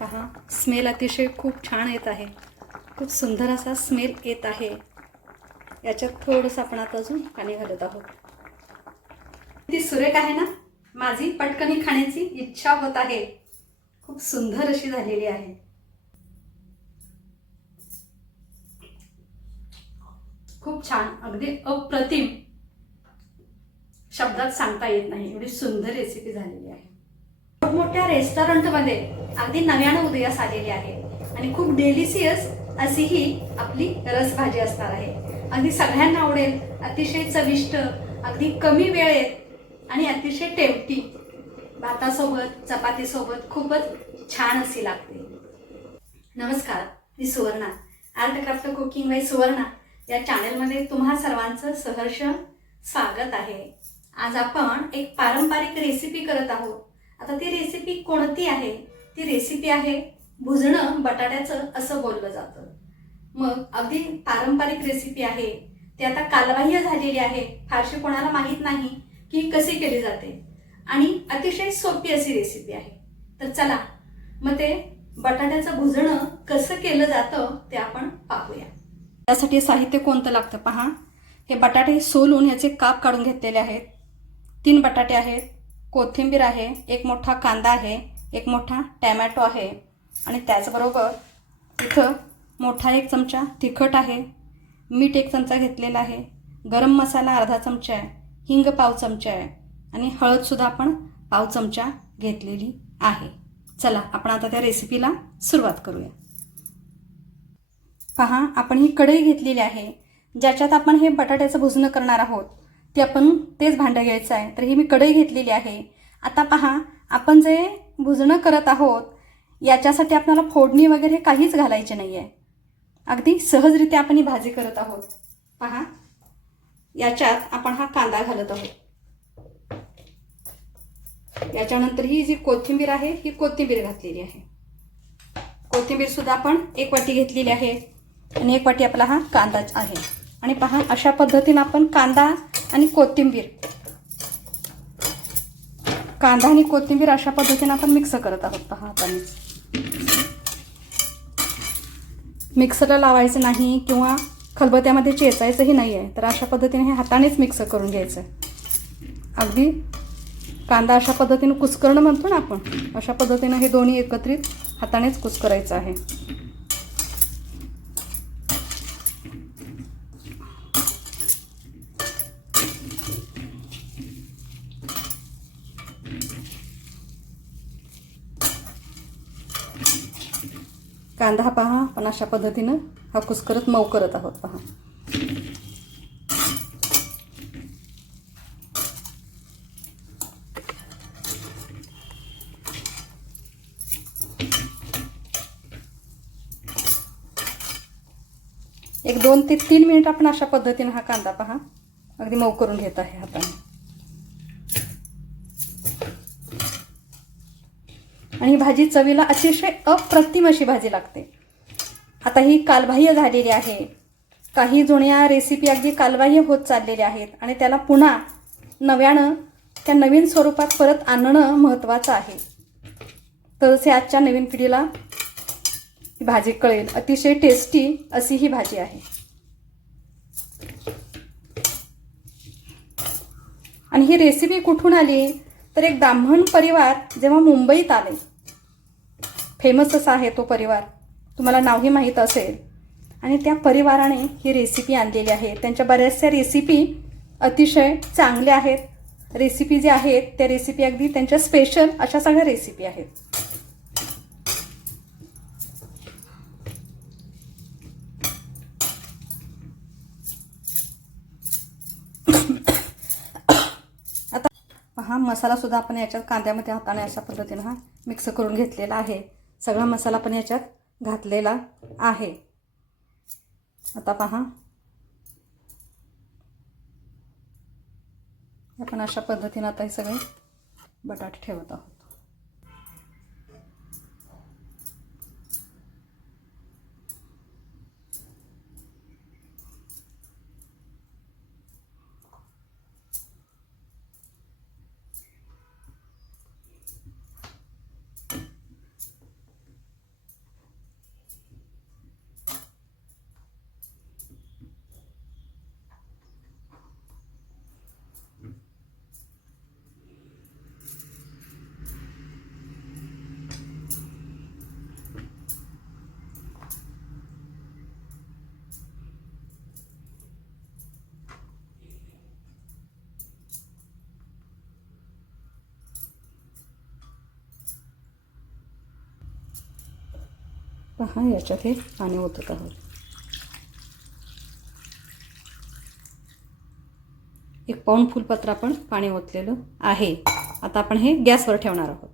पहा स्मेल अतिशय खूप छान येत आहे. खूप सुंदर असा स्मेल येत आहे. याच्यात थोडंसं आपण आता अजून पाणी घालत आहोत. ती सुरेख आहे ना? माझी पटकनी खाण्याची इच्छा होत आहे. खूप सुंदर अशी झालेली आहे. खूप छान अगदी अप्रतिम शब्दात सांगता येत नाही. एवढी सुंदर रेसिपी झालेली आहे. मोठमोठ्या रेस्टॉरंटमध्ये अगदी नव्यानं उदयास आलेली आहे. आणि खूप डेलिशियस अशी ही आपली रसभाजी असणार आहे. अगदी सगळ्यांना आवडेल अतिशय चविष्ट अगदी कमी वेळेत आणि अतिशय टेवटी भातासोबत चपातीसोबत खूपच छान अशी लागते. नमस्कार मी Suvarna. Art craft cooking by Suvarna. या चॅनलमध्ये तुम्हा सर्वांचं सहर्ष स्वागत आहे. आज आपण एक पारंपरिक रेसिपी करत आहोत. आता ती रेसिपी कोणती आहे? ती रेसिपी आहे भुजणं बटाट्याचं असं बोललं जातं. मग अगदी पारंपरिक रेसिपी आहे ती आता कालबाह्य झालेली आहे फारशी कोणाला माहीत नाही की कशी केली जाते. आणि अतिशय सोपी अशी रेसिपी आहे. तर चला मग ते बटाट्याचं भुजणं कसं केलं जातं ते आपण पाहूया. त्यासाठी साहित्य कोणतं लागतं पहा. हे बटाटे सोलून याचे काप काढून घेतलेले आहेत. तीन बटाटे आहेत कोथिंबीर आहे एक मोठा कांदा आहे एक मोठा टॅमॅटो आहे. आणि त्याचबरोबर इथं मोठा एक चमचा तिखट आहे. मीठ एक चमचा घेतलेला आहे. गरम मसाला अर्धा चमचा आहे. हिंग पाव चमचा आहे. आणि हळदसुद्धा आपण पाव चमचा घेतलेली आहे. चला आपण आता त्या रेसिपीला सुरुवात करूया. पहा आपण ही कढई घेतलेली आहे. ज्याच्यात आपण हे बटाट्याचं भुजणं करणार आहोत. ते आपण तेच भांडं घ्यायचं आहे. तर ही मी कढई घेतलेली आहे. आता पहा आपण जे भुजणं करत आहोत याच्यासाठी आपल्याला फोडणी वगैरे काहीच घालायचे नाही आहे अगदी सहजरित्या आपण ही भाजी करत आहोत. पहा याच्यात आपण हा कांदा घालत आहोत. याच्यानंतर ही जी कोथिंबीर आहे ही कोथिंबीर घातलेली आहे. कोथिंबीर सुद्धा आपण एक वाटी घेतलेली आहे आणि एक वाटी आपला हा कांदा आहे. आणि पहा अशा पद्धतीनं आपण कांदा आणि कोथिंबीर कांदा आणि कोथिंबीर अशा पद्धतीनं आपण मिक्स करत आहोत. पहा आता मिक्सरला लावायचं नाही किंवा खलबत्यामध्ये चेचायचंही नाही आहे तर अशा पद्धतीने हे हातानेच मिक्स करून घ्यायचं. अगदी कांदा अशा पद्धतीनं कुस्करणं म्हणतो ना आपण अशा पद्धतीनं हे दोन्ही एकत्रित हातानेच कुस्करायचं आहे. कांदा हा पहा आपण अशा पद्धतीनं हा कुस्करत मऊ करत आहोत पहा. एक दोन ते तीन मिनिट आपण अशा पद्धतीनं हा कांदा पहा अगदी मऊ करून घेत आहे हाताने. आणि ही भाजी चवीला अतिशय अप्रतिम अशी भाजी लागते. आता ही कालबाह्य झालेली आहे. काही जुन्या रेसिपी अगदी कालबाह्य होत चाललेल्या आहेत आणि त्याला पुन्हा नव्यानं त्या नवीन स्वरूपात परत आणणं महत्त्वाचं आहे. तसे आजच्या नवीन पिढीला ही भाजी कळेल. अतिशय टेस्टी अशी ही भाजी आहे. आणि ही रेसिपी कुठून आली? तर एक ब्राह्मण परिवार जेव्हा मुंबईत आले फेमस असा आहे तो परिवार. तुम्हाला नावही माहीत असेल. आणि त्या परिवाराने ही रेसिपी आणलेली आहे. त्यांच्या बऱ्याचशा रेसिपी अतिशय चांगल्या आहेत. रेसिपी ज्या आहेत त्या रेसिपी अगदी त्यांच्या स्पेशल अशा सगळ्या रेसिपी आहेत. हा मसालासुद्धा आपण याच्यात कांद्यामध्ये हाताने अशा पद्धतीनं हा मिक्स करून घेतलेला आहे. सगळा मसाला पण याच्यात घातलेला आहे. आता पहा. आपण अशा पद्धतीनं आता हे सगळे बटाटे ठेवत आहोत. पहा याच्यात हे पाणी ओतत आहोत. एक पाऊण फुलपत्र आपण पाणी ओतलेलं आहे. आता आपण हे गॅसवर ठेवणार आहोत.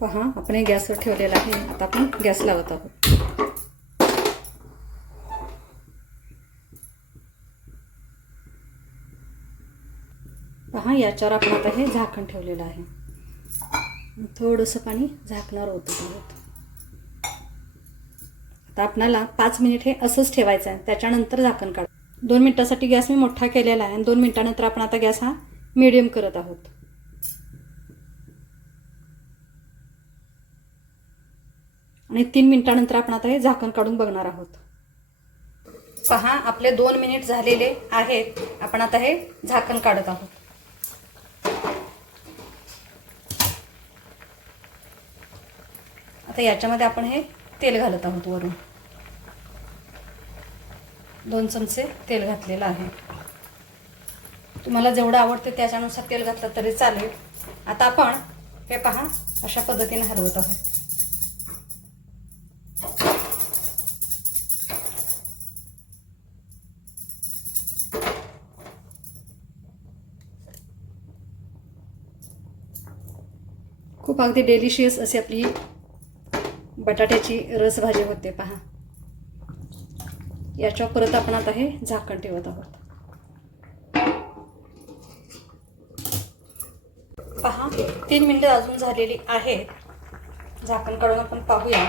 पहा आपण हे गॅसवर ठेवलेलं आहे. आता आपण गॅस लावत आहोत. पहा याच्यावर आपण आता हे झाकण ठेवलेलं आहे. थोडंसं पाणी झाकणार होतं आहोत. आता पाच मिनिट हे असंच ठेवायचं आहे. त्याच्यानंतर झाकण काढ. दोन मिनटासाठी गॅस मी मोठा केलेला आहे आणि दोन मिनटानंतर आपण आता गॅस हा मिडियम करत आहोत. आणि तीन मिनिटानंतर आपण आता हे झाकण काढून बघणार आहोत. पहा आपले दोन मिनिट झालेले आहेत. आपण आता हे झाकण काढत आहोत. आता याच्यामध्ये आपण हे तेल घालत आहोत वरून. दोन चमचे तेल घातलेलं आहे. तुम्हाला जेवढं आवडते त्याच्यानुसार तेल घातलं तरी चालेल. आता आपण हे पहा अशा पद्धतीने हलवत आहोत. खूप अगदी डेलिशियस अशी आपली बटाट्याची रसभाजी होते पहा. याच्यावर परत आपण आता हे झाकण ठेवत आहोत. पहा तीन मिनिटं अजून झालेली आहेत. झाकण काढून आपण पाहूया.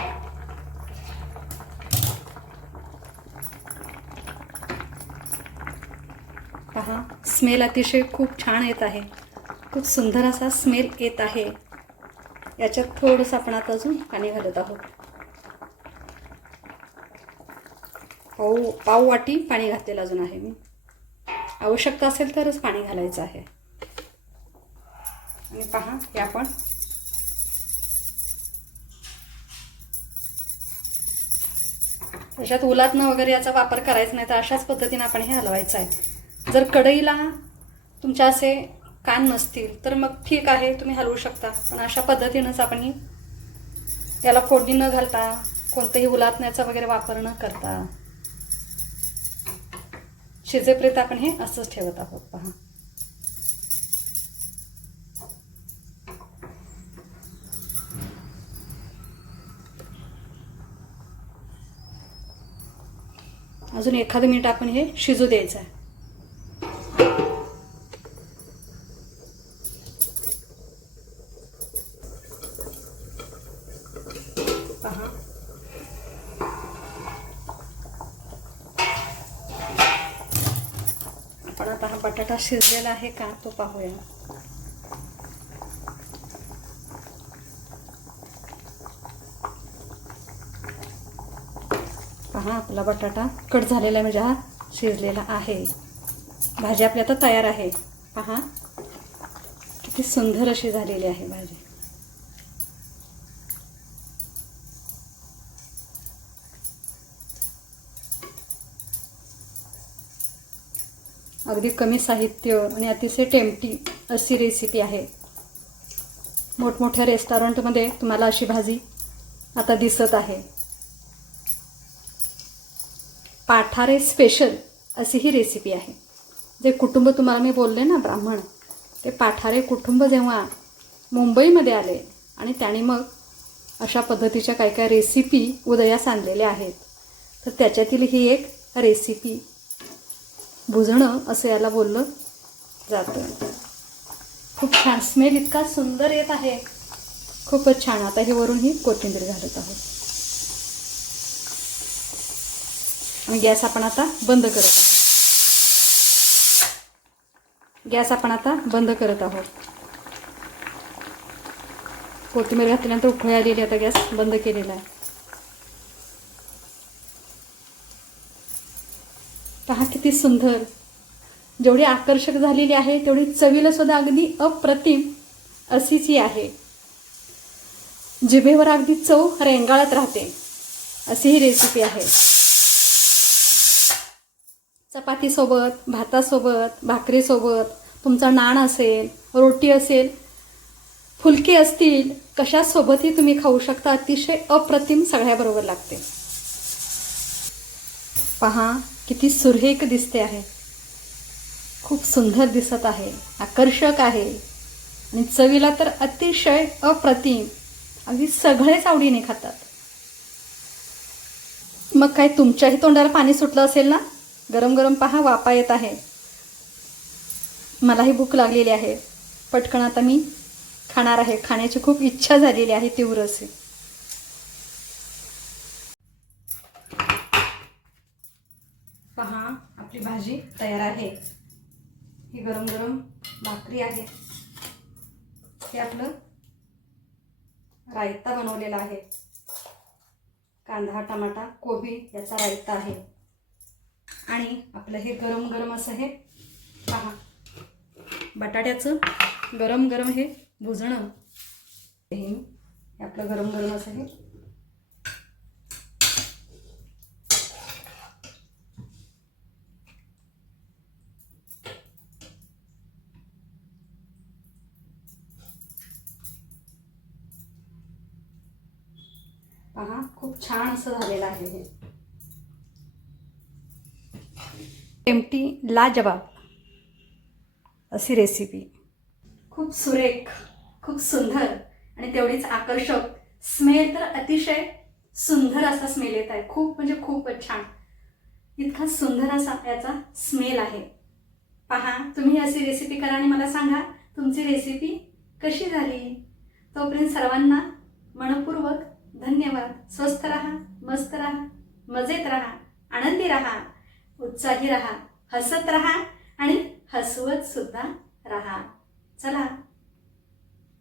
पहा स्मेल अतिशय खूप छान येत आहे. खूप सुंदर असा स्मेल येत आहे. याच्यात थोडंसं आपण आता अजून पाणी घालत आहोत. पाऊ पाव वाटी पाणी घातलेलं अजून आहे मी. आवश्यकता असेल तरच पाणी घालायचं आहे. आणि पहा हे आपण त्याच्यात उलातनं वगैरे याचा वापर करायचा नाही तर अशाच पद्धतीने आपण हे हलवायचं आहे. जर कढईला तुमच्या असे कान नसतील तर मग ठीक आहे तुम्ही हलवू शकता. पण अशा पद्धतीनंच आपण ही याला फोडणी न घालता कोणतंही उलातण्याचा वगैरे वापर न करता शिजेपर्यंत आपण हे असंच ठेवत आहोत पहा. अजून एखादं मिनिट आपण हे शिजू द्यायचं आहे पहा आपण आता शिजलेला आहे का तो पाहूया. पहा आपला बटाटा कट झालेला आहे म्हणजे हा शिजलेला आहे. भाजी आपली आता तयार आहे. पहा किती सुंदर अशी झालेली आहे भाजी. अगदी कमी साहित्य आणि अतिशय टेमटी अशी रेसिपी आहे. मोठमोठ्या रेस्टॉरंटमध्ये तुम्हाला अशी भाजी आता दिसत आहे. पाठारे स्पेशल अशी ही रेसिपी आहे. जे कुटुंब तुम्हाला मी बोलले ना ब्राह्मण ते पाठारे कुटुंब जेव्हा मुंबईमध्ये आले आणि त्याने मग अशा पद्धतीच्या काही काही रेसिपी उदयास आणलेल्या आहेत तर त्याच्यातील ही एक रेसिपी भुजणं असं याला बोललं जातं. खूप छान. स्मेल इतका सुंदर येत आहे. खूपच छान. आता हे वरून ही कोथिंबीर घालत आहोत. आणि गॅस आपण आता बंद करत आहोत. गॅस आपण आता बंद करत आहोत. कोथिंबीर घातल्यानंतर उखळी आलेली आता गॅस बंद केलेला आहे पहा किती सुंदर. जेवढी आकर्षक झालेली आहे तेवढी चवीला सुद्धा अगदी अप्रतिम अशीच ही आहे. जिभेवर अगदी चव रेंगाळत राहते. अशी ही रेसिपी आहे. चपातीसोबत भातासोबत भाकरीसोबत तुमचा नाण असेल रोटी असेल फुलके असतील कशासोबतही तुम्ही खाऊ शकता अतिशय अप्रतिम सगळ्याबरोबर लागते. पहा किती सुरेख दिसते आहे. खूप सुंदर दिसत आहे. आकर्षक आहे. आणि चवीला तर अतिशय अप्रतिम. अगदी सगळेच आवडीने खातात. मग काय तुमच्याही तोंडाला पाणी सुटलं असेल ना? गरम गरम पहा वापा येत आहे. मलाही भूक लागलेली आहे. पटकन आता मी खाणार आहे. खाण्याची खूप इच्छा झालेली आहे तीव्र असे पहा आपली भाजी तयार आहे. ही गरम गरम भाकरी आहे. हे आपलं रायता बनवलेला आहे. कांदा टमाटा कोबी याचा रायता आहे. आणि आपलं हे गरम गरम असं हे पहा. बटाट्याचं गरम गरम हे भुजणं. हे हे आपलं गरम गरम असं हे पहा खूप छान असं झालेलं आहे हे. एमटी लाजवाब अशी रेसिपी खूप सुरेख खूप सुंदर आणि तेवढीच आकर्षक स्मेल तर अतिशय सुंदर असा स्मेल येत आहे. खूप म्हणजे खूपच छान. इतका सुंदर असा याचा स्मेल आहे. पहा तुम्ही अशी रेसिपी करा आणि मला सांगा तुमची रेसिपी कशी झाली? तोपर्यंत सर्वांना मनपूर्वक धन्यवाद. स्वस्थ राहा मस्त राहा मजेत राहा आनंदी राहा उत्साही राहा हसत राहा आणि हसवत सुद्धा राहा. चला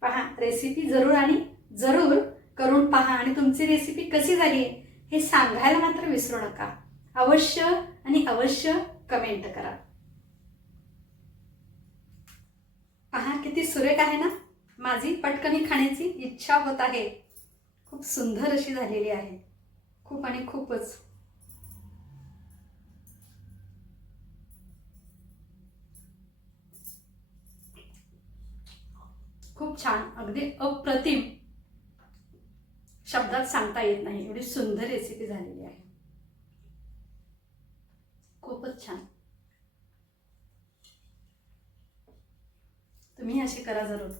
पहा रेसिपी जरूर आणि जरूर करून पहा आणि तुमची रेसिपी कशी झाली हे सांगायला मात्र विसरू नका. अवश्य आणि अवश्य कमेंट करा. पहा किती सुरेख आहे ना? माझी पटकनी खाण्याची इच्छा होत आहे. खूप सुंदर अशी झालेली आहे. खूप आणि खूपच. खूप छान. अगदी अप्रतिम शब्दात सांगता येत नाही. एवढी सुंदर रेसिपी झालेली आहे. खूपच छान. तुम्ही अशी करा जरूर.